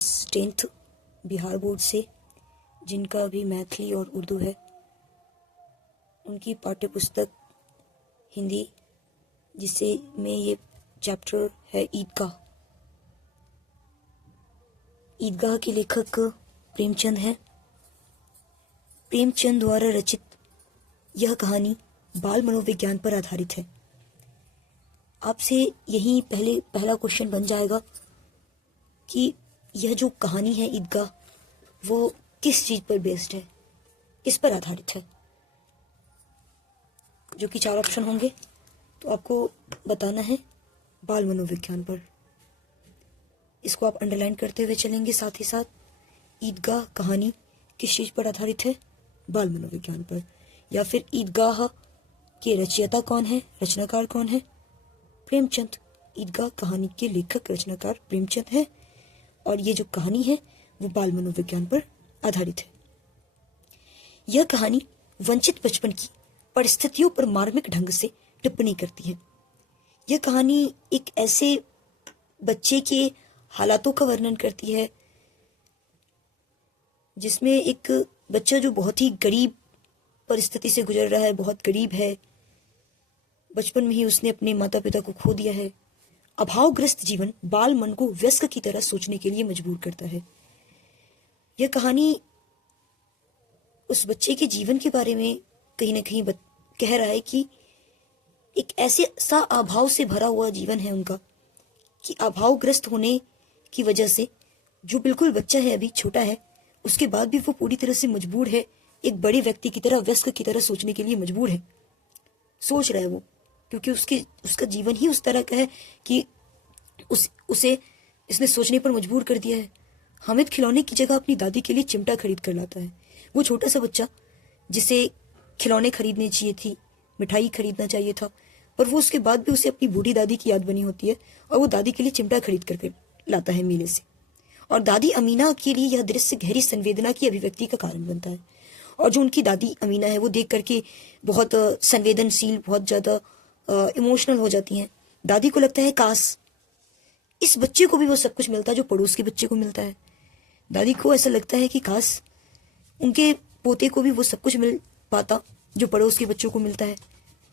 10th Bihar board से, जिनका भी मैथिली और उर्दू है, उनकी पाठ्य पुस्तक हिंदी, जिससे में ये चैप्टर है ईदगाह। ईदगाह के लेखक प्रेमचंद हैं। प्रेमचंद द्वारा रचित यह कहानी बाल मनोविज्ञान पर आधारित है। आपसे यही पहला क्वेश्चन बन जाएगा कि यह जो कहानी है ईदगाह, वो किस चीज पर बेस्ड है, किस पर आधारित है। जो कि 4 ऑप्शन होंगे, तो आपको बताना है बाल मनोविज्ञान पर। इसको आप अंडरलाइन करते हुए चलेंगे। साथ ही साथ ईदगाह कहानी किस चीज पर आधारित है, बाल मनोविज्ञान पर। या फिर ईदगाह के रचयिता कौन है, रचनाकार कौन है, प्रेमचंद। ईदगाह कहानी के लेखक रचनाकार प्रेमचंद है, और ये जो कहानी है वो बाल मनोविज्ञान पर आधारित है। यह कहानी वंचित बचपन की परिस्थितियों पर मार्मिक ढंग से टिप्पणी करती है। यह कहानी एक ऐसे बच्चे के हालातों का वर्णन करती है, जिसमें एक बच्चा जो बहुत ही गरीब परिस्थिति से गुजर रहा है, बहुत गरीब है, बचपन में ही उसने अपने माता पिता को खो दिया है। अभावग्रस्त जीवन बाल मन को वयस्क की तरह सोचने के लिए मजबूर करता है। यह कहानी उस बच्चे के जीवन के बारे में कहीं ना कहीं कह रहा है कि एक ऐसे सा अभाव से भरा हुआ जीवन है उनका, कि अभावग्रस्त होने की वजह से जो बिल्कुल बच्चा है, अभी छोटा है, उसके बाद भी वो पूरी तरह से मजबूर है, एक बड़े व्यक्ति की तरह, वयस्क की तरह सोचने के लिए मजबूर है। सोच रहा है वो, क्योंकि उसका जीवन ही उस तरह का है कि उसे इसने सोचने पर मजबूर कर दिया है। हामिद खिलौने की जगह अपनी दादी के लिए चिमटा खरीद कर लाता है। वो छोटा सा बच्चा जिसे खिलौने खरीदने चाहिए थी, मिठाई खरीदना चाहिए था, पर वो उसके बाद भी उसे अपनी बूढ़ी दादी की याद बनी होती है, और वो दादी के लिए चिमटा खरीद कर लाता है मेले से। और दादी अमीना के लिए यह दृश्य गहरी संवेदना की अभिव्यक्ति का कारण बनता है। और जो उनकी दादी अमीना है, वो देख करके बहुत संवेदनशील, बहुत ज्यादा इमोशनल हो जाती हैं। दादी को लगता है काश इस बच्चे को भी वो सब कुछ मिलता जो पड़ोस के बच्चे को मिलता है। दादी को ऐसा लगता है कि काश उनके पोते को भी वो सब कुछ मिल पाता जो पड़ोस के बच्चों को मिलता है।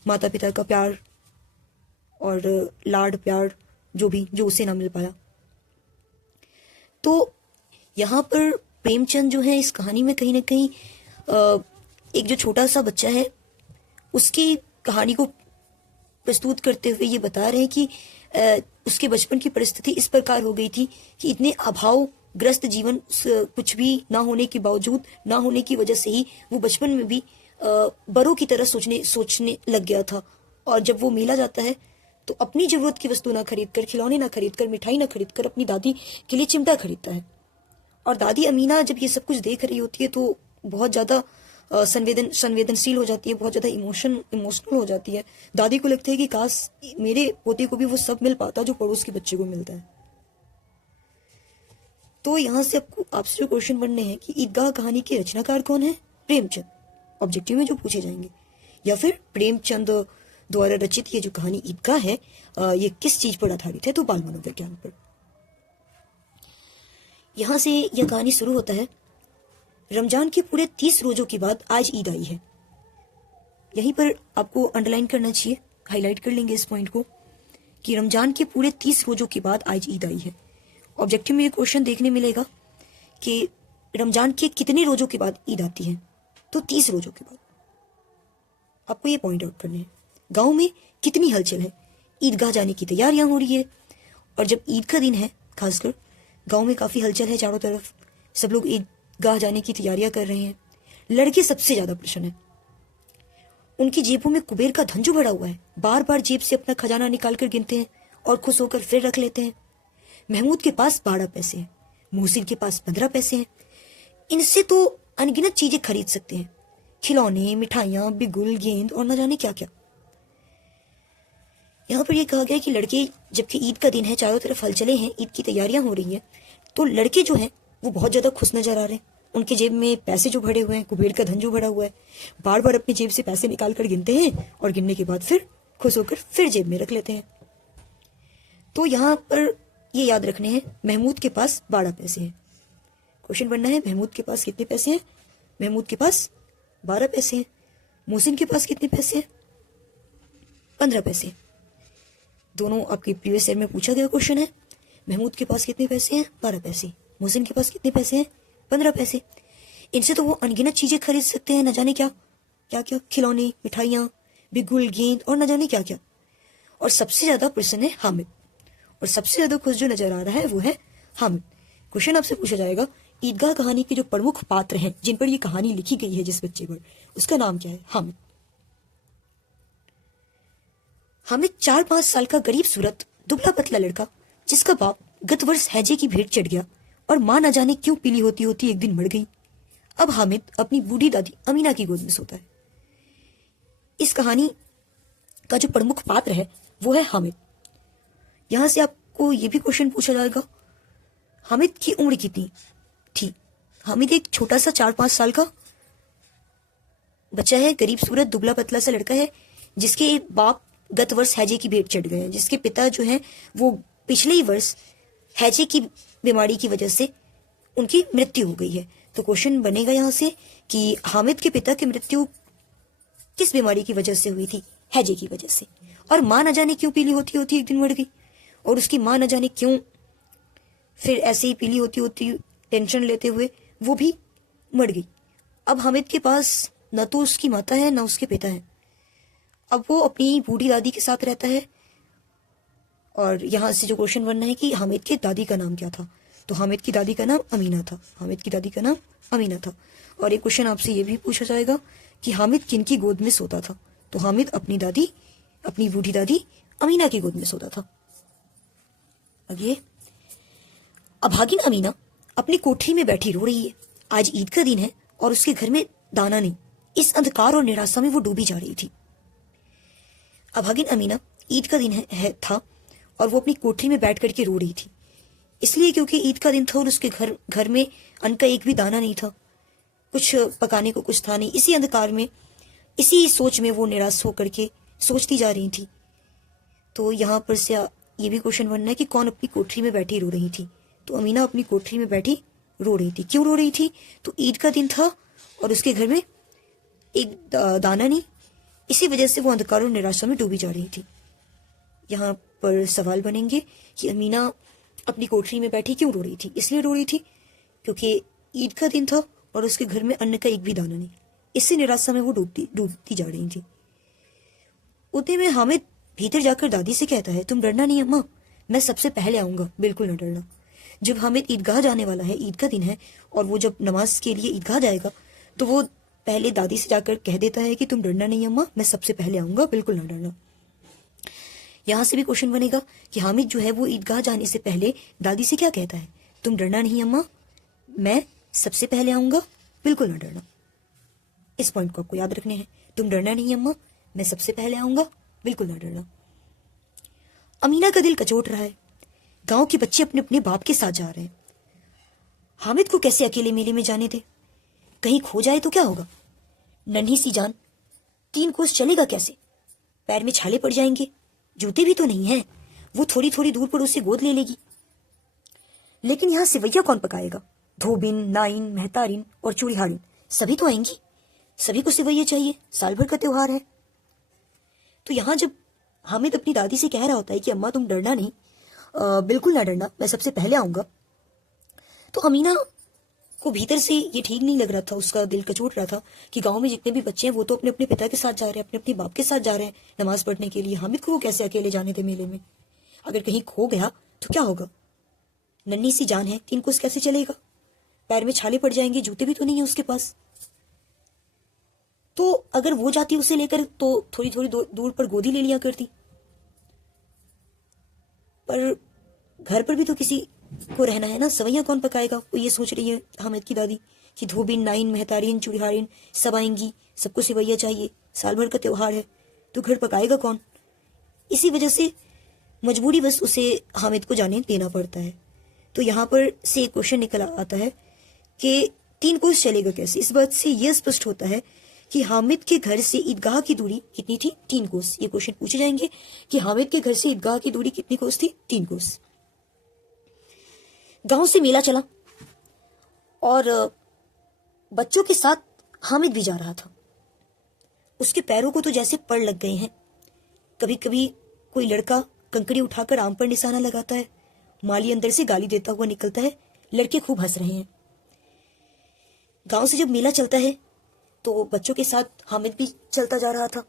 माता पिता का प्यार और लाड प्यार जो उसे ना मिल पाया। तो यहाँ पर प्रेमचंद जो है इस कहानी में कहीं ना कहीं एक जो छोटा सा बच्चा है, उसकी कहानी को प्रस्तुत करते हुए ये बता रहे हैं कि उसके बचपन की परिस्थिति इस प्रकार हो गई थी कि इतने अभावग्रस्त जीवन, कुछ भी ना होने के बावजूद, ना होने की वजह से ही वो बचपन में भी बड़ों की तरह सोचने लग गया था। और जब वो मेला जाता है तो अपनी जरूरत की वस्तु ना खरीद कर, खिलौने ना खरीद कर, मिठाई ना खरीद कर, अपनी दादी के लिए चिमटा खरीदता है। और दादी अमीना जब ये सब कुछ देख रही होती है तो बहुत ज्यादा संवेदनशील हो जाती है, बहुत ज्यादा इमोशनल हो जाती है। दादी को लगता है कि काश मेरे पोते को भी वो सब मिल पाता जो पड़ोस के बच्चे को मिलता है। तो यहाँ से आपसे जो क्वेश्चन बनने हैं कि ईदगाह कहानी के रचनाकार कौन है, प्रेमचंद, ऑब्जेक्टिव में जो पूछे जाएंगे। या फिर प्रेमचंद द्वारा रचित ये जो कहानी ईदगाह है, ये किस चीज पर आधारित है, तो बाल मनोविज्ञान पर। यहां से यह कहानी शुरू होता है। रमजान के पूरे 30 रोजों के बाद आज ईद आई है। यहीं पर आपको अंडरलाइन करना चाहिए, हाईलाइट कर लेंगे इस पॉइंट को, कि रमजान के पूरे 30 रोजों के बाद आज ईद आई है। ऑब्जेक्टिव में ये क्वेश्चन देखने मिलेगा कि रमजान के कितने रोजों के बाद ईद आती है, तो 30 रोजों के बाद। आपको ये पॉइंट आउट करने हैं। गांव में कितनी हलचल है, ईदगाह जाने की तैयारियां हो रही है। और जब ईद का दिन है, खासकर गांव में काफी हलचल है, चारों तरफ सब लोग ईदगाह जाने की तैयारियां कर रहे हैं। लड़के सबसे ज्यादा प्रसन्न है। उनकी जेबों में कुबेर का धन जो भरा हुआ है, बार बार जेब से अपना खजाना निकाल कर गिनते हैं और खुश होकर फिर रख लेते हैं। महमूद के पास 12 पैसे हैं, मोहसिन के पास 15 पैसे हैं। इनसे तो अनगिनत चीजें खरीद सकते हैं, खिलौने, मिठाइयां, बिगुल, गेंद और न जाने क्या क्या। यहाँ पर यह कहा गया कि लड़के, जबकि ईद का दिन है, चारों तरफ हलचलें हैं, ईद की तैयारियां हो रही हैं, तो लड़के जो हैं वो बहुत ज्यादा खुश नजर आ रहे हैं। उनके जेब में पैसे जो भरे हुए हैं, कुबेर का धन जो भरा हुआ है, बार बार अपनी जेब से पैसे निकाल कर गिनते हैं और गिनने के बाद फिर खुश होकर फिर जेब में रख लेते हैं। तो यहाँ पर ये याद रखने हैं, महमूद के पास 12 पैसे हैं। क्वेश्चन बनना है महमूद के पास कितने पैसे हैं? महमूद के पास 12 पैसे हैं। मोहसिन के पास कितने पैसे हैं? 15 पैसे। दोनों आपके प्रीवियस ईयर में पूछा गया क्वेश्चन है। महमूद के पास कितने पैसे हैं? 12 पैसे। मोहसिन के पास कितने पैसे हैं? 15 पैसे। इनसे तो वो अनगिनत चीजें खरीद सकते हैं, न जाने क्या क्या क्या, खिलौने, मिठाइयाँ, बिगुल, गेंद और न जाने क्या क्या। और सबसे ज्यादा प्रसन्न है हामिद, और सबसे ज्यादा खुश जो नजर आ रहा है वो है हामिद। क्वेश्चन आपसे पूछा जाएगा, ईदगाह कहानी के जो प्रमुख पात्र हैं जिन पर ये कहानी लिखी गई है जिस बच्चे पर, उसका नाम क्या है? हामिद। हामिद 4-5 साल का गरीब सूरत दुबला पतला लड़का, जिसका बाप गत वर्ष हैजे की भेंट चढ़ गया और मां न जाने क्यों पीली होती होती एक दिन मर गई। अब हामिद अपनी बूढ़ी दादी अमीना की गोद में सोता है। इस कहानी का जो प्रमुख पात्र है वो है हामिद। यहां से आपको ये भी क्वेश्चन पूछा जाएगा, हामिद की उम्र कितनी थी? हामिद एक छोटा सा 4-5 साल का बच्चा है, गरीब सूरत दुबला पतला सा लड़का है, जिसके बाप गत वर्ष हैजे की भेंट चढ़ गए हैं, जिसके पिता जो हैं वो पिछले ही वर्ष हैजे की बीमारी की वजह से उनकी मृत्यु हो गई है। तो क्वेश्चन बनेगा यहाँ से कि हामिद के पिता की मृत्यु किस बीमारी की वजह से हुई थी? हैजे की वजह से। और मां न जाने क्यों पीली होती होती एक दिन मर गई, और उसकी मां न जाने क्यों फिर ऐसे ही पीली होती होती टेंशन लेते हुए वो भी मर गई। अब हामिद के पास न तो उसकी माता है न उसके पिता है। अब वो अपनी बूढ़ी दादी के साथ रहता है। और यहाँ से जो क्वेश्चन बनना है कि हामिद की दादी का नाम क्या था? तो हामिद की दादी का नाम अमीना था। हामिद की दादी का नाम अमीना था। और एक क्वेश्चन आपसे ये भी पूछा जाएगा कि हामिद किन की गोद में सोता था? तो हामिद अपनी दादी, अपनी बूढ़ी दादी अमीना की गोद में सोता था। आगे, अभागिन अमीना अपनी कोठरी में बैठी रो रही है। आज ईद का दिन है और उसके घर में दाना नहीं। इस अंधकार और निराशा में वो डूबी जा रही थी। अभागिन अमीना, ईद का दिन था और वो अपनी कोठरी में बैठ करके रो रही थी, इसलिए क्योंकि ईद का दिन था और उसके घर में अन्न का एक भी दाना नहीं था, कुछ पकाने को कुछ था नहीं। इसी अंधकार में, इसी सोच में वो निराश होकर के सोचती जा रही थी। तो यहाँ पर से ये भी क्वेश्चन बनना है कि कौन अपनी कोठरी में बैठी रो रही थी? तो अमीना अपनी कोठरी में बैठी रो रही थी। क्यों रो रही थी? तो ईद का दिन था और उसके घर में एक दाना नहीं, इसी वजह से वो अंधकार और निराशा में डूबी जा रही थी। यहाँ पर सवाल बनेंगे कि अमीना अपनी कोठरी में बैठी क्यों रो रही थी? इसलिए रो रही थी क्योंकि ईद का दिन था और उसके घर में अन्न का एक भी दाना नहीं। इससे निराशा में वो डूबती जा रही थी। उतने में हामिद भीतर जाकर दादी से कहता है, तुम डरना नहीं अम्मा, मैं सबसे पहले आऊंगा, बिल्कुल न डरना। जब हामिद ईदगाह जाने वाला है, ईद का दिन है, और वो जब नमाज के लिए ईदगाह जाएगा तो वो पहले दादी से जाकर कह देता है कि तुम डरना नहीं अम्मा, मैं सबसे पहले आऊंगा, बिल्कुल न डरना। यहाँ से भी क्वेश्चन बनेगा कि हामिद जो है वो ईदगाह जाने से पहले दादी से क्या कहता है? तुम डरना नहीं अम्मा, मैं सबसे पहले आऊंगा, बिल्कुल न डरना। इस पॉइंट को आपको याद रखने हैं। तुम डरना नहीं अम्मा, मैं सबसे पहले आऊंगा, बिल्कुल न डरना। अमीना का दिल कचोट रहा है। गांव के बच्चे अपने अपने बाप के साथ जा रहे हैं। हामिद को कैसे अकेले मेले में जाने दे? कहीं खो जाए तो क्या होगा? नन्ही सी जान, 3 कोस चलेगा कैसे? पैर में छाले पड़ जाएंगे, जूते भी तो नहीं है। वो थोड़ी थोड़ी दूर पर उसे गोद ले लेगी। लेकिन यहाँ सिवैया कौन पकाएगा? धोबिन, नाइन, मेहतारिन और चूड़ीहारिन सभी तो आएंगी। सभी को सिवैया चाहिए, साल भर का त्योहार है। तो यहाँ जब हामिद अपनी दादी से कह रहा होता है कि अम्मा तुम डरना नहीं, बिल्कुल ना डरना, मैं सबसे पहले आऊंगा, तो अमीना को भीतर से ये ठीक नहीं लग रहा था। उसका दिल कचोट रहा था कि गांव में जितने भी बच्चे हैं वो तो अपने अपने पिता के साथ जा रहे हैं, अपने अपने बाप के साथ जा रहे हैं नमाज पढ़ने के लिए। हामिद को वो कैसे अकेले जाने थे मेले में? अगर कहीं खो गया तो क्या होगा? नन्ही सी जान है, 3 कोस कैसे चलेगा? पैर में छाले पड़ जाएंगे, जूते भी तो नहीं है उसके पास। तो अगर वो जाती उसे लेकर तो थोड़ी थोड़ी दूर पर गोदी ले लिया करती। पर घर पर भी तो किसी को रहना है ना, सवैयां कौन पकाएगा? वो ये सोच रही है हामिद की दादी कि धोबिन, नाइन, मेहतारिन, चूड़ीहारिन सब आएंगी, सबको सिवैया चाहिए, साल भर का त्योहार है, तो घर पकाएगा कौन? इसी वजह से मजबूरी बस उसे हामिद को जाने देना पड़ता है। तो यहाँ पर से एक क्वेश्चन निकल आता है कि 3 कोस चलेगा कैसे? इस बात से यह स्पष्ट होता है कि हामिद के घर से ईदगाह की दूरी कितनी थी? 3 कोस। ये क्वेश्चन पूछे जाएंगे कि हामिद के घर से ईदगाह की दूरी कितनी कोस थी? 3 कोस। गांव से मेला चला और बच्चों के साथ हामिद भी जा रहा था। उसके पैरों को तो जैसे पड़ लग गए हैं। कभी कभी कोई लड़का कंकड़ी उठाकर आम पर निशाना लगाता है, माली अंदर से गाली देता हुआ निकलता है, लड़के खूब हंस रहे हैं। गांव से जब मेला चलता है तो बच्चों के साथ हामिद भी चलता जा रहा था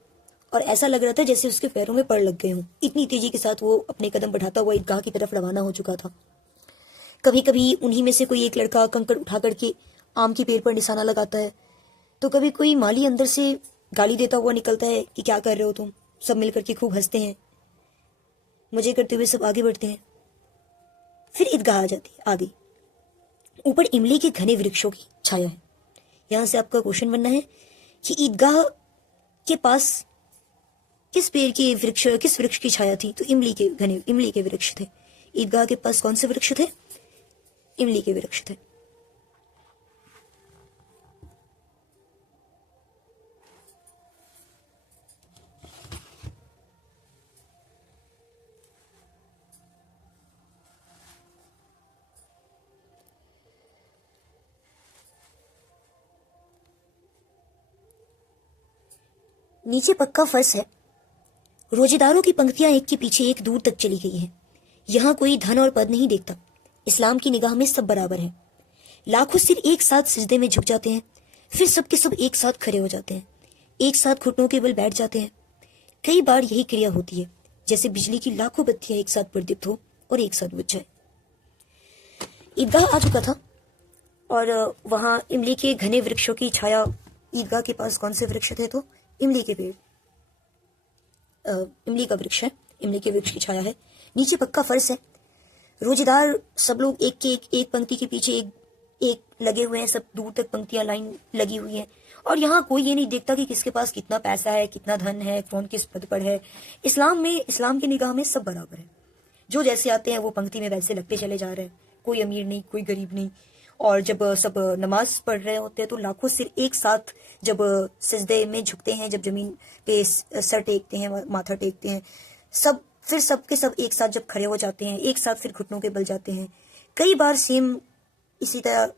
और ऐसा लग रहा था जैसे उसके पैरों में पड़ लग गए हों। इतनी तेजी के साथ वो अपने कदम बढ़ाता हुआ ईदगाह की तरफ रवाना हो चुका था। कभी कभी उन्हीं में से कोई एक लड़का कंकड़ उठा करके आम के पेड़ पर निशाना लगाता है, तो कभी कोई माली अंदर से गाली देता हुआ निकलता है कि क्या कर रहे हो तुम। सब मिलकर के खूब हंसते हैं, मजे करते हुए सब आगे बढ़ते हैं। फिर ईदगाह आ जाती है आगे। ऊपर इमली के घने वृक्षों की छाया है। यहां से आपका क्वेश्चन बनना है कि ईदगाह के पास किस पेड़ के वृक्ष, किस वृक्ष की छाया थी? तो इमली के घने इमली के वृक्ष थे। ईदगाह के पास कौन से वृक्ष थे? इमली के वृक्ष थे। नीचे पक्का फर्श है। रोजेदारों की पंक्तियां एक के पीछे एक दूर तक चली गई हैं। यहाँ कोई धन और पद नहीं देखता। इस्लाम की निगाह में सब बराबर है। लाखों सिर एक साथ सिजदे में झुक जाते हैं, फिर सब के सब एक साथ खड़े हो जाते हैं, एक साथ घुटनों के बल बैठ जाते हैं। कई बार यही क्रिया होती है, जैसे बिजली की लाखों बत्तियां एक साथ प्रदीप्त हो और एक साथ बुझ जाए। ईदगाह आ चुका था और वहां इमली के घने वृक्षों की छाया। ईदगाह के पास कौन से वृक्ष थे? तो इमली के पेड़, इमली का वृक्ष है, इमली के वृक्ष की छाया है। नीचे पक्का फर्श है। रोजेदार सब लोग एक के एक पंक्ति के पीछे एक लगे हुए हैं। सब दूर तक पंक्तियां लाइन लगी हुई हैं और यहाँ कोई ये नहीं देखता कि किसके पास कितना पैसा है, कितना धन है, कौन किस पद पर है। इस्लाम में, इस्लाम की निगाह में सब बराबर है। जो जैसे आते हैं वो पंक्ति में वैसे लगते चले जा रहे हैं। कोई अमीर नहीं, कोई गरीब नहीं। और जब सब नमाज पढ़ रहे होते हैं तो लाखों सिर एक साथ जब सिजदे में झुकते हैं, जब जमीन पे सर टेकते हैं, माथा टेकते हैं, सब फिर सब के सब एक साथ जब खड़े हो जाते हैं, एक साथ फिर घुटनों के बल जाते हैं। कई बार सेम इसी तरह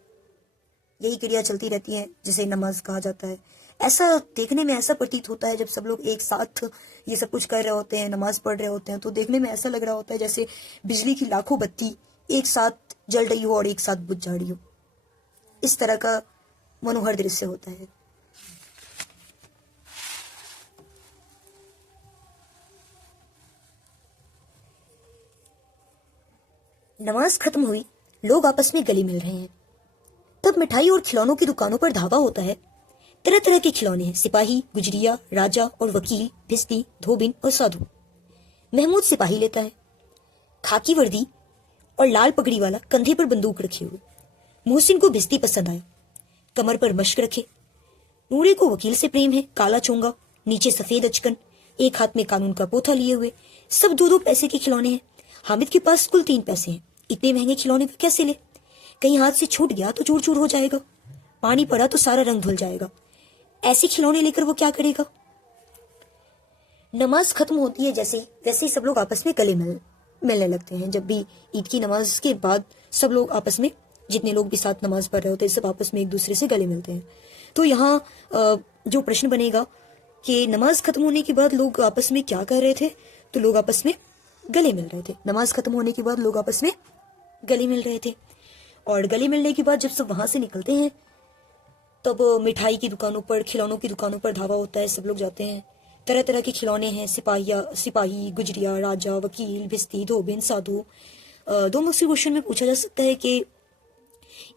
यही क्रिया चलती रहती है जिसे नमाज कहा जाता है। ऐसा देखने में ऐसा प्रतीत होता है जब सब लोग एक साथ ये सब कुछ कर रहे होते हैं, नमाज पढ़ रहे होते हैं, तो देखने में ऐसा लग रहा होता है जैसे बिजली की लाखों बत्ती एक साथ जल रही हो और एक साथ बुझ जा रही हो। इस तरह का मनोहर दृश्य होता है। नमाज खत्म हुई, लोग आपस में गले मिल रहे हैं। तब मिठाई और खिलौनों की दुकानों पर धावा होता है। तरह तरह के खिलौने हैं, सिपाही, गुजरिया, राजा और वकील, भिस्ती, धोबिन और साधु। महमूद सिपाही लेता है, खाकी वर्दी और लाल पगड़ी वाला, कंधे पर बंदूक रखे हुए। मोहसिन को भिस्ती पसंद आया, कमर पर मश्क रखे। नूरे को वकील से प्रेम है, काला चोंगा, नीचे सफेद अचकन, एक हाथ में कानून का पोथा लिए हुए। सब 2-2 पैसे के खिलौने हैं। हामिद के पास कुल 3 पैसे हैं। इतने महंगे खिलौने वो कैसे ले? कहीं हाथ से छूट गया तो चूर चूर हो जाएगा, पानी पड़ा तो सारा रंग धुल जाएगा। ऐसे खिलौने लेकर वो क्या करेगा? नमाज खत्म होती है जैसे वैसे ही सब लोग आपस में गले मिलने लगते हैं। जब भी ईद की नमाज के बाद सब लोग आपस में, जितने लोग भी साथ नमाज पढ़ रहे होते हैं, सब आपस में एक दूसरे से गले मिलते हैं। तो यहाँ जो प्रश्न बनेगा कि नमाज खत्म होने के बाद लोग आपस में क्या कर रहे थे? तो लोग आपस में गले मिल रहे थे। नमाज खत्म होने के बाद लोग आपस में गले मिल रहे थे और गले मिलने के बाद जब सब वहां से निकलते हैं तब मिठाई की दुकानों पर, खिलौनों की दुकानों पर धावा होता है। सब लोग जाते हैं। तरह तरह के खिलौने हैं, सिपाही, गुजरिया, राजा, वकील, भिस्ती, धोबिन, साधु। 2 मार्क्स के क्वेश्चन में पूछा जा सकता है कि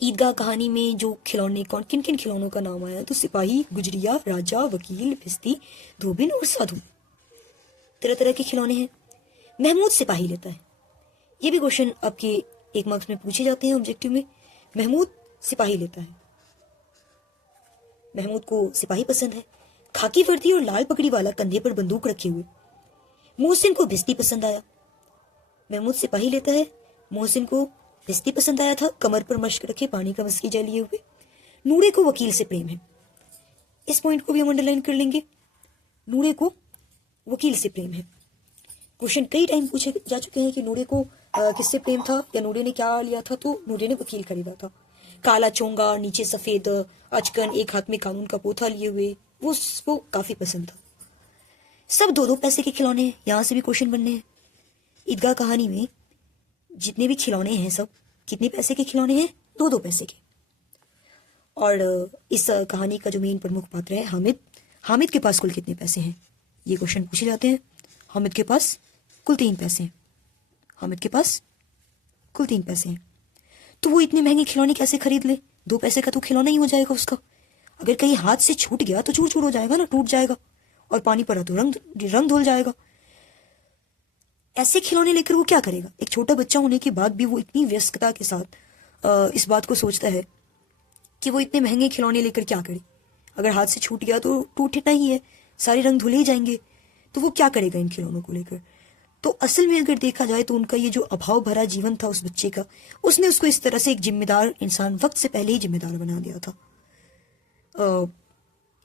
ईदगाह कहानी में जो खिलौने, कौन किन किन खिलौनों का नाम आया? तो सिपाही, गुजरिया, राजा, वकील, भिस्ती, धोबिन और साधु। तरह तरह के खिलौने हैं। महमूद सिपाही लेता है। ये भी क्वेश्चन आपके 1 मार्क्स में पूछे जाते हैं ऑब्जेक्टिव में। महमूद सिपाही लेता है। महमूद को सिपाही पसंद है, खाकी वर्दी और लाल पगड़ी वाला, कंधे पर बंदूक रखे हुए। मोहसिन को भिस्ती पसंद आया। महमूद सिपाही लेता है। मोहसिन को भिस्ती पसंद आया था, कमर पर मश्क रखे, पानी का मस्कीजा लिए हुए। नूरे को वकील से प्रेम है। इस पॉइंट को भी हम अंडरलाइन कर लेंगे। नूरे को वकील से प्रेम है। क्वेश्चन कई टाइम पूछे जा चुके हैं कि नूरे को किससे प्रेम था या नूरे ने क्या लिया था, तो नूरे ने वकील खरीदा था। काला चोंगा, नीचे सफेद अचकन, एक हाथ में कानून का पोथा लिए हुए, वो काफी पसंद था। सब 2-2 पैसे के खिलौने हैं। यहाँ से भी क्वेश्चन बनने हैं। ईदगाह कहानी में जितने भी खिलौने हैं सब कितने पैसे के खिलौने हैं? 2-2 पैसे के। और इस कहानी का जो मेन प्रमुख पात्र है हामिद, हामिद के पास कुल कितने पैसे हैं, ये क्वेश्चन पूछे जाते हैं। हामिद के पास कुल 3 पैसे हैं। हामिद के पास कुल 3 पैसे हैं। तो वो इतने महंगे खिलौने कैसे खरीद ले? 2 पैसे का तो खिलौना ही हो जाएगा उसका। अगर कहीं हाथ से छूट गया तो चूर चूर हो जाएगा ना, टूट जाएगा, और पानी पड़ा तो रंग धुल जाएगा। ऐसे खिलौने लेकर वो क्या करेगा? एक छोटा बच्चा होने के बाद भी वो इतनी व्यस्तता के साथ इस बात को सोचता है कि वो इतने महंगे खिलौने लेकर क्या करे। अगर हाथ से छूट गया तो टूटना ही है, सारे रंग धुले ही जाएंगे, तो वो क्या करेगा इन खिलौनों को लेकर? तो असल में अगर देखा जाए तो उनका ये जो अभाव भरा जीवन था उस बच्चे का, उसने उसको इस तरह से एक जिम्मेदार इंसान, वक्त से पहले ही जिम्मेदार बना दिया था।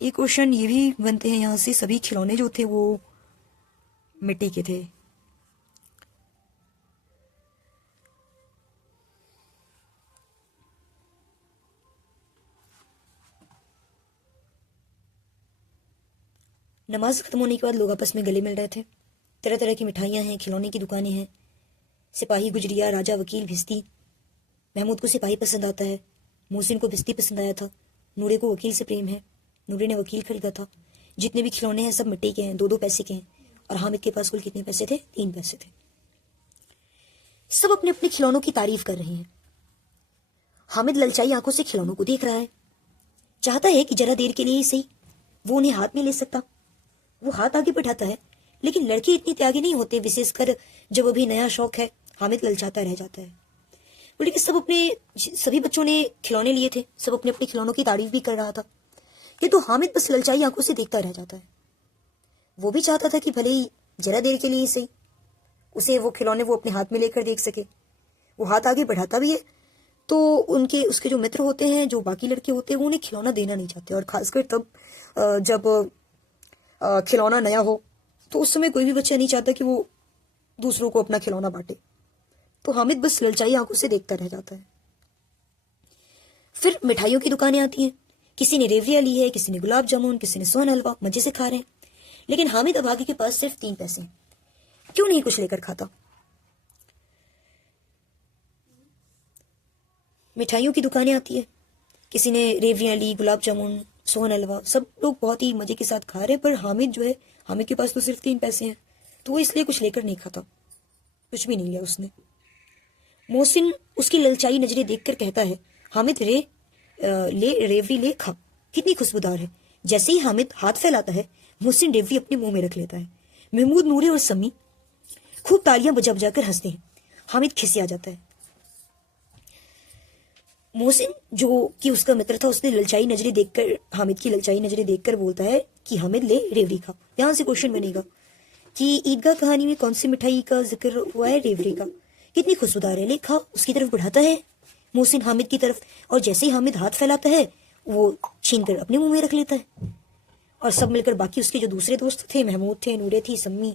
एक क्वेश्चन ये भी बनते हैं यहाँ से, सभी खिलौने जो थे वो मिट्टी के थे। नमाज खत्म होने के बाद लोग आपस में गले मिल रहे थे। तरह तरह की मिठाइयाँ हैं, खिलौने की दुकानें हैं। सिपाही, गुजरिया, राजा, वकील, भिस्ती। महमूद को सिपाही पसंद आता है, मोहसिन को भिस्ती पसंद आया था, नूरे को वकील से प्रेम है, नूरे ने वकील खरीदा था। जितने भी खिलौने हैं सब मिट्टी के हैं, 2-2 पैसे के हैं। और हामिद के पास कुल कितने पैसे थे? 3 पैसे थे। सब अपने अपने खिलौनों की तारीफ कर रहे हैं। हामिद ललचाई आंखों से खिलौनों को देख रहा है, चाहता है कि जरा देर के लिए ही सही वो उन्हें हाथ में ले सकता। वो हाथ आगे बढ़ाता है, लेकिन लड़के इतने त्यागी नहीं होते, विशेषकर जब अभी नया शौक है। हामिद ललचाता रह जाता है। बोले कि सभी बच्चों ने खिलौने लिए थे, सब अपने अपने खिलौनों की तारीफ भी कर रहा था, ये तो हामिद बस ललचाई आंखों से देखता रह जाता है। वो भी चाहता था कि भले ही जरा देर के लिए ही सही उसे वो खिलौने वो अपने हाथ में लेकर देख सके। वो हाथ आगे बढ़ाता भी है तो उसके जो मित्र होते हैं, जो बाकी लड़के होते हैं, वो उन्हें खिलौना देना नहीं चाहते। और खासकर तब जब खिलौना नया हो तो उस समय कोई भी बच्चा नहीं चाहता कि वो दूसरों को अपना खिलौना बांटे। तो हामिद बस ललचाई आंखों से देखता रह जाता है। फिर मिठाइयों की दुकानें आती हैं। किसी ने रेवड़ियां ली है, किसी ने गुलाब जामुन, किसी ने सोन हलवा, मजे से खा रहे हैं। लेकिन हामिद अभागे के पास सिर्फ 3 पैसे हैं। क्यों नहीं कुछ लेकर खाता? मिठाइयों की दुकानें आती है, किसी ने रेवड़ियां ली, गुलाब जामुन, सोन हलवा, सब लोग बहुत ही मजे के साथ खा रहे हैं। पर हामिद जो है, हामिद के पास तो सिर्फ 3 पैसे हैं, तो वो इसलिए कुछ लेकर नहीं खाता। कुछ भी नहीं लिया उसने। मोहसिन उसकी ललचाई नजरें देखकर कहता है, हामिद रेवड़ी ले, खा, कितनी खुशबूदार है। जैसे ही हामिद हाथ फैलाता है, मोहसिन रेवड़ी अपने मुंह में रख लेता है। महमूद, नूरे और सम्मी खूब तालियां बजा बजाकर हंसते हैं। हामिद खिसिया जाता है। मोहसिन जो कि उसका मित्र था, उसने ललचाई नजरें देखकर, हामिद की ललचाई नजरें देखकर बोलता है कि हामिद ले रेवड़ी खा। यहां से क्वेश्चन बनेगा कि ईदगाह कहानी में कौन सी मिठाई का जिक्र हुआ है? रेवड़ी का। कितनी खुशबूदार है, ले खा। उसकी तरफ बढ़ाता है मोहसिन हामिद की तरफ, और जैसे ही हामिद हाथ फैलाता है वो छीनकर अपने मुंह में रख लेता है। और सब मिलकर, बाकी उसके जो दूसरे दोस्त थे, महमूद थे, नूरे थी, सम्मी,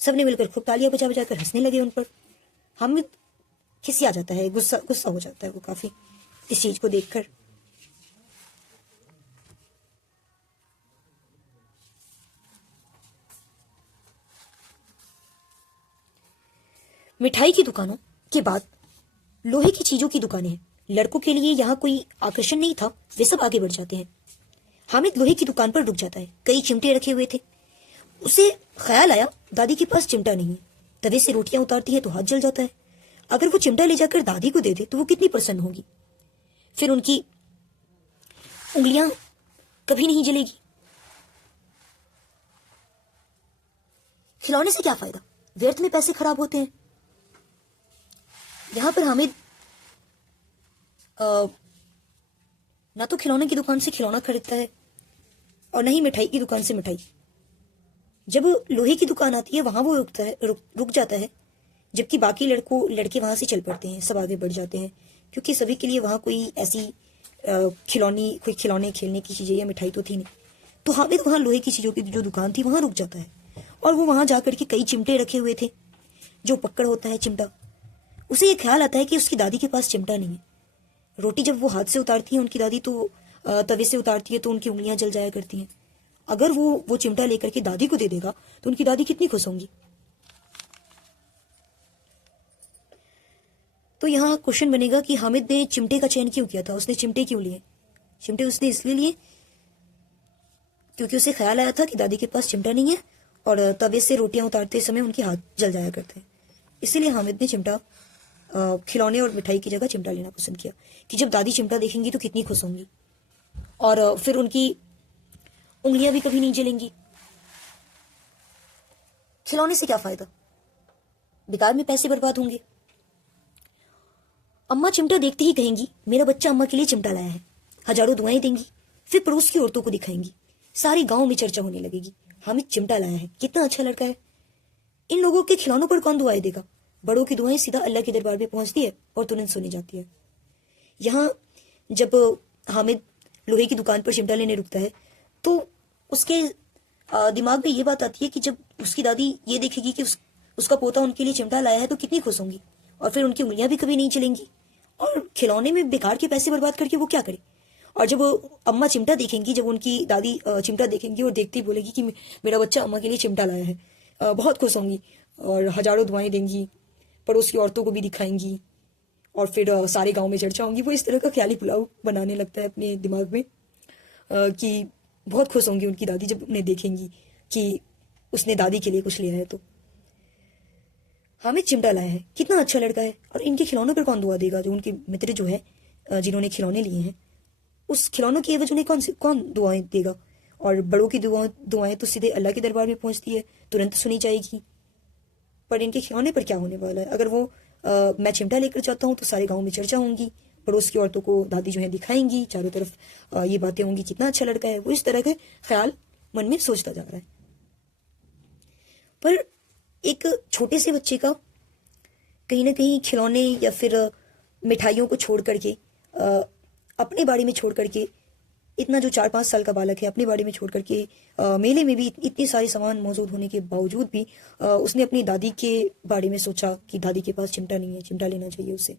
सबने मिलकर खूब तालियां बजा बजाकर हंसने लगे उन पर। हामिद खिसिया जाता है, गुस्सा हो जाता है वो काफी इस चीज को देखकर। मिठाई की दुकानों के बाद लोहे की चीजों की दुकानें हैं। लड़कों के लिए यहाँ कोई आकर्षण नहीं था, वे सब आगे बढ़ जाते हैं। हामिद लोहे की दुकान पर रुक जाता है। कई चिमटे रखे हुए थे। उसे ख्याल आया, दादी के पास चिमटा नहीं है। तवे से रोटियां उतारती है तो हाथ जल जाता है। अगर वो चिमटा ले जाकर दादी को दे दे तो वो कितनी प्रसन्न होगी। फिर उनकी उंगलियां कभी नहीं जलेगी। खिलौने से क्या फायदा, व्यर्थ में पैसे खराब होते हैं। यहां पर हामिद ना तो खिलौने की दुकान से खिलौना खरीदता है और न ही मिठाई की दुकान से मिठाई। जब लोहे की दुकान आती है वहां वो रुक जाता है, जबकि बाकी लड़के वहां से चल पड़ते हैं, सब आगे बढ़ जाते हैं, क्योंकि सभी के लिए वहां कोई ऐसी कोई खिलौने खेलने की चीजें या मिठाई तो थी नहीं। तो हामिद वहां लोहे की चीजों की जो दुकान थी वहां रुक जाता है, और वो वहां जाकर के कई चिमटे रखे हुए थे, जो पक्कड़ होता है चिमटा, उसे ये ख्याल आता है कि उसकी दादी के पास चिमटा नहीं है। रोटी जब वो हाथ से उतारती है उनकी दादी, तो तवे से उतारती है तो उनकी उंगलियां जल जाया करती हैं। अगर वो चिमटा लेकर के दादी को दे देगा तो उनकी दादी कितनी खुश होंगी। तो यहाँ क्वेश्चन बनेगा कि हामिद ने चिमटे का चयन क्यों किया था, उसने चिमटे क्यों लिए। चिमटे उसने इसलिए लिए क्योंकि उसे ख्याल आया था कि दादी के पास चिमटा नहीं है और तवे से रोटियां उतारते समय उनके हाथ जल जाया करते हैं। इसीलिए हामिद ने चिमटा, खिलौने और मिठाई की जगह चिमटा लेना पसंद किया कि जब दादी चिमटा देखेंगी तो कितनी खुश होंगी और फिर उनकी उंगलियां भी कभी नहीं जलेंगी। खिलौने से क्या फायदा, बेकार में पैसे बर्बाद होंगे। अम्मा चिमटा देखते ही कहेंगी मेरा बच्चा अम्मा के लिए चिमटा लाया है, हजारों दुआएं देंगी, फिर पड़ोस की औरतों को दिखाएंगी, सारी गांव में चर्चा होने लगेगी, हामिद चिमटा लाया है, कितना अच्छा लड़का है। इन लोगों के खिलौनों पर कौन दुआएं देगा। बड़ों की दुआएं सीधा अल्लाह के दरबार में पहुंचती है और तुरंत सुनी जाती है। यहाँ जब हामिद लोहे की दुकान पर चिमटा लेने रुकता है तो उसके दिमाग में ये बात आती है कि जब उसकी दादी ये देखेगी कि उसका पोता उनके लिए चिमटा लाया है तो कितनी खुश होंगी और फिर उनकी उंगलियां भी कभी नहीं चलेंगी और खिलौने में बेकार के पैसे बर्बाद करके वो क्या करे। और जब अम्मा चिमटा देखेंगी, जब उनकी दादी चिमटा देखेंगी और देखती बोलेगी कि मेरा बच्चा अम्मा के लिए चिमटा लाया है, बहुत खुश होंगी और हजारों दुआएं देंगी, पड़ोस की औरतों को भी दिखाएंगी और फिर सारे गांव में चर्चा होंगी। वो इस तरह का ख्याली पुलाव बनाने लगता है अपने दिमाग में कि बहुत खुश होंगी उनकी दादी जब उन्हें देखेंगी कि उसने दादी के लिए कुछ लिया है। तो हामिद चिमटा लाया है, कितना अच्छा लड़का है, और इनके खिलौनों पर कौन दुआ देगा। जो उनके मित्र जो है जिन्होंने खिलौने लिए हैं, उस खिलौनों की एवज उन्हें कौन दुआएं देगा। और बड़ों की दुआएं तो सीधे अल्लाह के दरबार में पहुंचती है, तुरंत सुनी जाएगी। पर इनके खिलौने पर क्या होने वाला है। अगर मैं चिमटा लेकर जाता हूँ तो सारे गांव में चर्चा होंगी, पड़ोस की औरतों को दादी जो है दिखाएंगी, चारों तरफ ये बातें होंगी कितना अच्छा लड़का है। वो इस तरह के ख्याल मन में सोचता जा रहा है। पर एक छोटे से बच्चे का कहीं ना कहीं खिलौने या फिर मिठाइयों को छोड़ करके, अपने बारे में छोड़ करके, इतना जो 4-5 साल का बालक है अपने बारे में छोड़ करके, मेले में भी इतने सारे सामान मौजूद होने के बावजूद भी उसने अपनी दादी के बारे में सोचा कि दादी के पास चिमटा नहीं है, चिमटा लेना चाहिए उसे।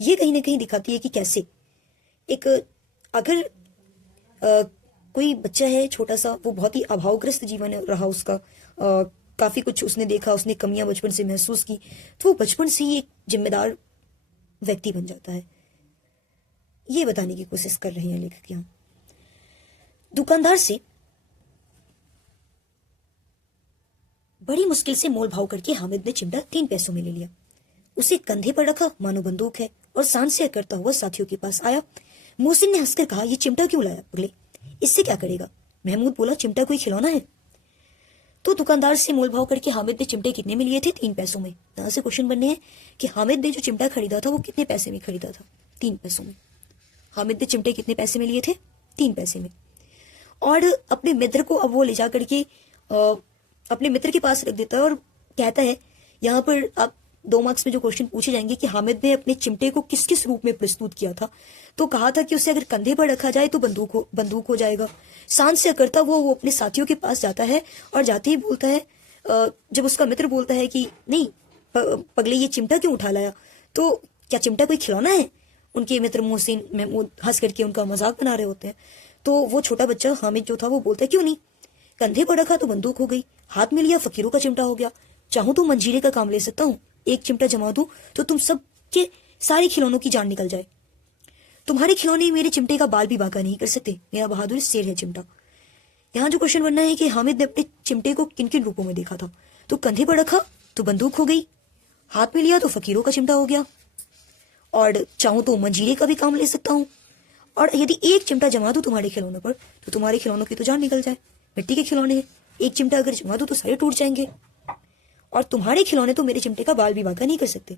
ये कहीं ना कहीं दिखाती है कि कैसे एक अगर कोई बच्चा है छोटा सा, वो बहुत ही अभावग्रस्त जीवन रहा उसका, काफी कुछ उसने देखा, उसने कमियां बचपन से महसूस की, तो वो बचपन से ही एक जिम्मेदार व्यक्ति बन जाता है। ये बताने की कोशिश कर रहे हैं लेखक यहाँ। दुकानदार से बड़ी मुश्किल से मोल भाव करके हामिद ने चिमटा 3 पैसों में ले लिया। उसे कंधे पर रखा मानो बंदूक है और सांस से करता हुआ साथियों के पास आया। मोहसिन ने हंसकर कहा, ये चिमटा क्यों लाया पगले, इससे क्या करेगा। महमूद बोला, चिमटा कोई खिलौना है। तो दुकानदार से मोल भाव करके हामिद ने चिमटे कितने में लिए थे, 3 पैसों में। यहां से क्वेश्चन बनने हैं कि हामिद ने जो चिमटा खरीदा था वो कितने पैसे में खरीदा था, 3 पैसों में। हामिद ने चिमटे कितने पैसे में लिए थे, 3 पैसे में। और अपने मित्र को अब वो ले जा करके अपने मित्र के पास रख देता है और कहता है, यहाँ पर आप 2 मार्क्स में जो क्वेश्चन पूछे जाएंगे कि हामिद ने अपने चिमटे को किस किस रूप में प्रस्तुत किया था, तो कहा था कि उसे अगर कंधे पर रखा जाए तो बंदूक हो जाएगा। सांस से करता वो अपने साथियों के पास जाता है और जाते ही बोलता है, जब उसका मित्र बोलता है कि नहीं पगले ये चिमटा क्यों उठा लाया, तो क्या चिमटा कोई खिलौना है। उनके मित्र मोहसिन महमूद हंस करके उनका मजाक बना रहे होते हैं। तो वो छोटा बच्चा हामिद जो था वो बोलता है, क्यों नहीं, कंधे पर रखा तो बंदूक हो गई, हाथ में लिया फकीरों का चिमटा हो गया, चाहूं तो मंजीरे का काम ले सकता हूँ, एक चिमटा जमा दूं तो तुम सब के सारे खिलौनों की जान निकल जाए। तुम्हारे खिलौने मेरे चिमटे का बाल भी बांका नहीं कर सकते, मेरा बहादुर शेर है चिमटा। यहाँ जो क्वेश्चन बनना है कि हामिद ने अपने चिमटे को किन किन रूपों में देखा था। तो कंधे पर रखा तो बंदूक हो गई, हाथ में लिया तो फकीरों का चिमटा हो गया, और चाहूं तो मंजीरे का भी काम ले सकता हूँ, और यदि एक चिमटा जमा दूं तुम्हारे खिलौनों पर तो तुम्हारे खिलौनों की तो जान निकल जाए। मिट्टी के खिलौने हैं, एक चिमटा अगर जमा दूं तो सारे टूट जाएंगे, और तुम्हारे खिलौने तो मेरे चिमटे का बाल भी बांका नहीं कर सकते,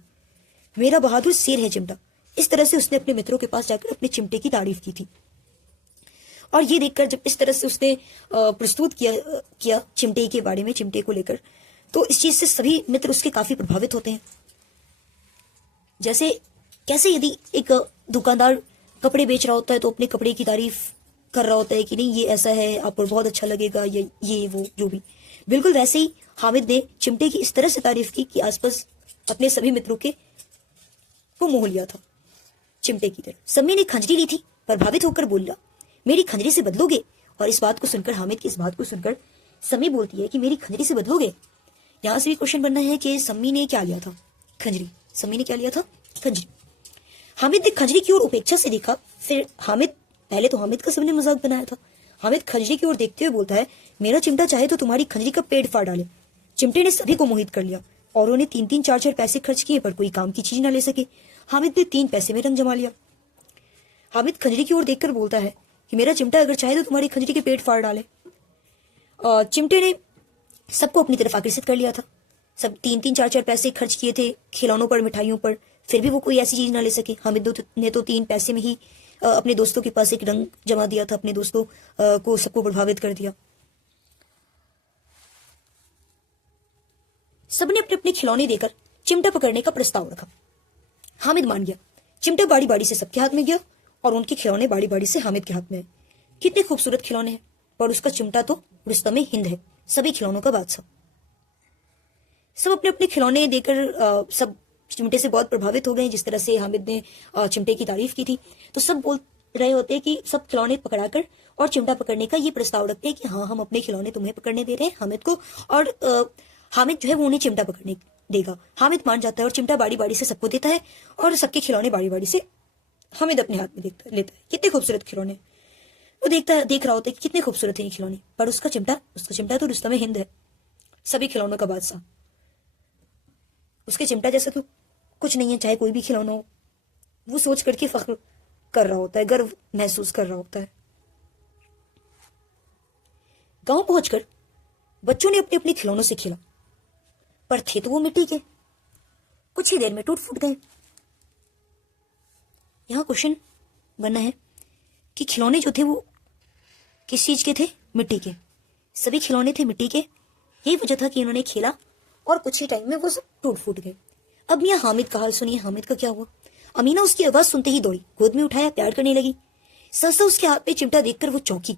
मेरा बहादुर शेर है चिमटा। इस तरह से उसने अपने मित्रों के पास जाकर अपने चिमटे की तारीफ की थी। और ये देखकर जब इस तरह से उसने प्रस्तुत किया चिमटे के बारे में, चिमटे को लेकर, तो इस चीज से सभी मित्र उसके काफी प्रभावित होते हैं। जैसे कैसे यदि एक दुकानदार कपड़े बेच रहा होता है तो अपने कपड़े की तारीफ कर रहा होता है कि नहीं ये ऐसा है, आप पर बहुत अच्छा लगेगा, ये वो जो भी, बिल्कुल वैसे ही हामिद ने चिमटे की इस तरह से तारीफ की कि आसपास अपने सभी मित्रों के को मोह लिया था चिमटे की तरह। सम्मी ने खंजरी ली थी, प्रभावित होकर बोला, मेरी खंजरी से बदलोगे? और इस बात को सुनकर, हामिद की इस बात को सुनकर सम्मी बोलती है कि मेरी खंजरी से बदलोगे? यहाँ से भी क्वेश्चन बनना है कि सम्मी ने क्या लिया था? खंजरी। सम्मी ने क्या लिया था? खंजरी। हामिद ने खंजरी की ओर उपेक्षा से देखा। फिर पहले तो हामिद का सबने मजाक बनाया था। हामिद खंजरी की ओर देखते हुए बोलता है, मेरा चिमटा चाहे तो तुम्हारी खंजरी का पेट फाड़ डाले। चिमटे ने सभी को मोहित कर लिया और उन्हें 3-3, 4-4 पैसे खर्च किए पर कोई काम की चीज ना ले सके। हामिद ने 3 पैसे में रंग जमा लिया। हामिद खंजरी की ओर देखकर बोलता है कि मेरा चिमटा अगर चाहे तो तुम्हारी खंजरी के पेट फाड़ डाले। चिमटे ने सबको अपनी तरफ आकर्षित कर लिया था। सब 3-3, 4-4 पैसे खर्च किए थे खिलौनों पर, मिठाइयों पर, फिर भी वो कोई ऐसी चीज ना ले सके। हामिद ने तो 3 पैसे में ही अपने दोस्तों के पास एक रंग जमा दिया था, अपने दोस्तों को सबको प्रभावित कर दिया। सबने अपने अपने खिलौने देकर चिमटा पकड़ने का प्रस्ताव रखा। हामिद मान गया। चिमटा बारी बारी से सबके हाथ में गया और उनके खिलौने बारी बारी से हामिद के हाथ में। कितने खूबसूरत खिलौने हैं, पर उसका चिमटा तो रुस्तम हिंद है, सभी खिलौनों का बादशाह। सब अपने अपने खिलौने देकर सब चिमटे से बहुत प्रभावित हो गए। जिस तरह से हामिद ने चिमटे की तारीफ की थी, तो सब बोल रहे होते हैं कि सब खिलौने पकड़ाकर और चिमटा पकड़ने का ये प्रस्ताव रखते हैं कि हाँ, हम अपने खिलौने तुम्हें पकड़ने दे रहे हैं, हामिद को, और हामिद जो है वो उन्हें चिमटा पकड़ने देगा। हामिद मान जाता है और चिमटा बारी बारी से सबको देता है और सबके खिलौने बारी बारी से हामिद अपने हाथ में लेता है। कितने खूबसूरत खिलौने। वो देख रहा होता है कि कितने खूबसूरत है ये खिलौने, पर उसका चिमटा तो रुस्तम हिंद है, सभी खिलौनों का बादशाह। उसके चिमटा जैसा तो कुछ नहीं है, चाहे कोई भी खिलौना हो। वो सोच करके फख्र कर रहा होता है, गर्व महसूस कर रहा होता है। गांव पहुंचकर बच्चों ने अपने अपने खिलौनों से खेला, पर थे तो वो मिट्टी के, कुछ ही देर में टूट फूट गए। यहां क्वेश्चन बनना है कि खिलौने जो थे वो किस चीज के थे? मिट्टी के। सभी खिलौने थे मिट्टी के। यही वजह था कि इन्होंने खेला और कुछ ही टाइम में वो सब टूट फूट गए। अब यहाँ हामिद का हाल सुनिए। हामिद का क्या हुआ? अमीना उसकी आवाज सुनते ही दौड़ी, गोद में उठाया, प्यार करने लगी। सहसा उसके हाथ में चिमटा देखकर वो चौंकी।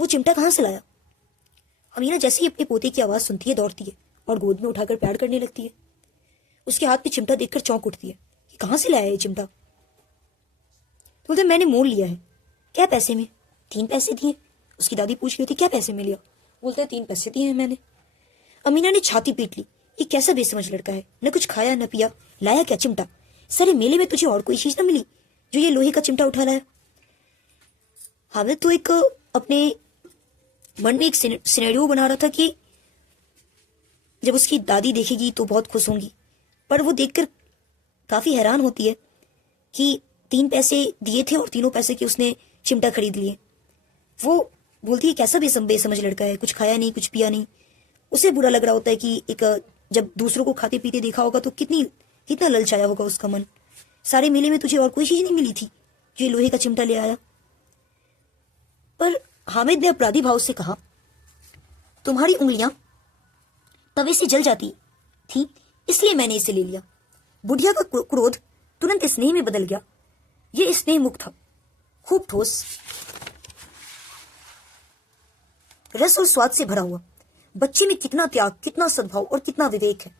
वो चिमटा कहाँ से लाया? अमीना जैसे ही अपने पोते की आवाज सुनती है दौड़ती है और गोद में उठाकर प्यार करने लगती है। उसके हाथ में चिमटा देखकर चौंक उठती है कि कहाँ से लाया ये चिमटा? तो बोलते मैंने मोल लिया है। क्या पैसे में? 3 पैसे दिए। उसकी दादी पूछ रही थी क्या पैसे में लिया? बोलते 3 पैसे दिए हैं मैंने। अमीना ने छाती पीट ली। ये कैसा बेसमझ लड़का है, न कुछ खाया न पिया, लाया क्या चिमटा? सारे मेले में तुझे और कोई चीज न मिली जो ये लोहे का चिमटा उठा लाया? हामिद तो एक अपने मन में एक सिनेरियो बना रहा था कि जब उसकी दादी देखेगी तो बहुत खुश होंगी, पर वो देखकर काफी हैरान होती है कि 3 पैसे दिए थे और 3 पैसे के उसने चिमटा खरीद लिए। वो बोलती है कैसा बेसमझ लड़का है, कुछ खाया नहीं, कुछ पिया नहीं। उसे बुरा लग रहा होता है कि एक जब दूसरों को खाते पीते देखा होगा तो कितना ललचाया होगा उसका मन। सारे मेले में तुझे और कोई चीज नहीं मिली थी जो ये लोहे का चिमटा ले आया? पर हामिद ने अपराधी भाव से कहा, तुम्हारी उंगलियां तवे से जल जाती थी इसलिए मैंने इसे ले लिया। बुढ़िया का क्रोध तुरंत स्नेह में बदल गया। ये स्नेह मुक्त था, खूब ठोस, रस और स्वाद से भरा हुआ। बच्चे में कितना त्याग, कितना सद्भाव और कितना विवेक है।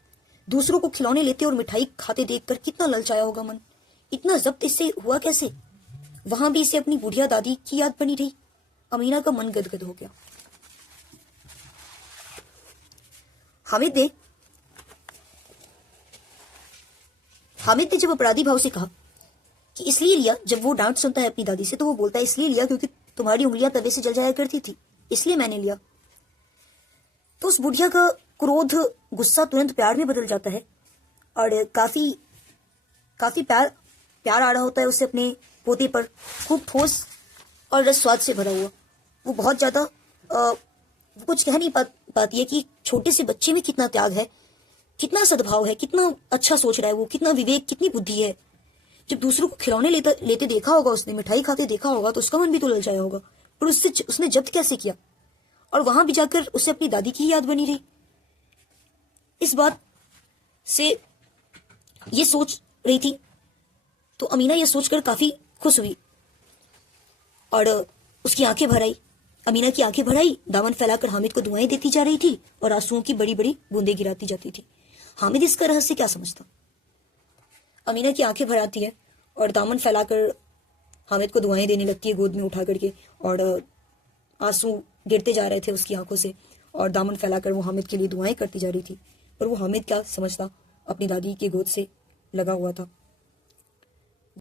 दूसरों को खिलौने लेते और मिठाई खाते देखकर कितना ललचाया होगा मन। इतना जब्त इससे हुआ कैसे? वहां भी इसे अपनी बुढ़िया दादी की याद बनी रही। अमीना का मन गदगद हो गया। हामिद ने जब अपराधी भाव से कहा कि इसलिए लिया, जब वो डांट सुनता है अपनी दादी से तो वो बोलता है इसलिए लिया क्योंकि तुम्हारी उंगलियां तवे से जल जाया करती थी, इसलिए मैंने लिया। तो उस बुढ़िया का क्रोध, गुस्सा तुरंत प्यार में बदल जाता है और काफी प्यार आ रहा होता है उसे अपने पोते पर, खूब ठोस और रस स्वाद से भरा हुआ। वो बहुत ज्यादा कुछ कह नहीं पाती है कि छोटे से बच्चे में कितना त्याग है, कितना सद्भाव है, कितना अच्छा सोच रहा है वो, कितना विवेक, कितनी बुद्धि है। जब दूसरों को खिलौने लेते देखा होगा, उसने मिठाई खाते देखा होगा तो उसका मन भी तो ललचाया होगा, पर उसने जब्त कैसे किया? और वहां भी जाकर उसे अपनी दादी की याद बनी रही। इस बात से ये सोच रही थी तो अमीना ये सोचकर काफी खुश हुई और उसकी आंखें भर आई। अमीना की आंखें भर आई, दामन फैलाकर हामिद को दुआएं देती जा रही थी और आंसुओं की बड़ी बड़ी बूंदें गिराती जाती थी। हामिद इसका रहस्य क्या समझता? अमीना की आंखें भर आती है और दामन फैलाकर हामिद को दुआएं देने लगती है गोद में उठा करके, और आंसू गिरते जा रहे थे उसकी आंखों से, और दामन फैलाकर वो हामिद के लिए दुआएं करती जा रही थी। पर वो हामिद क्या समझता, अपनी दादी की गोद से लगा हुआ था।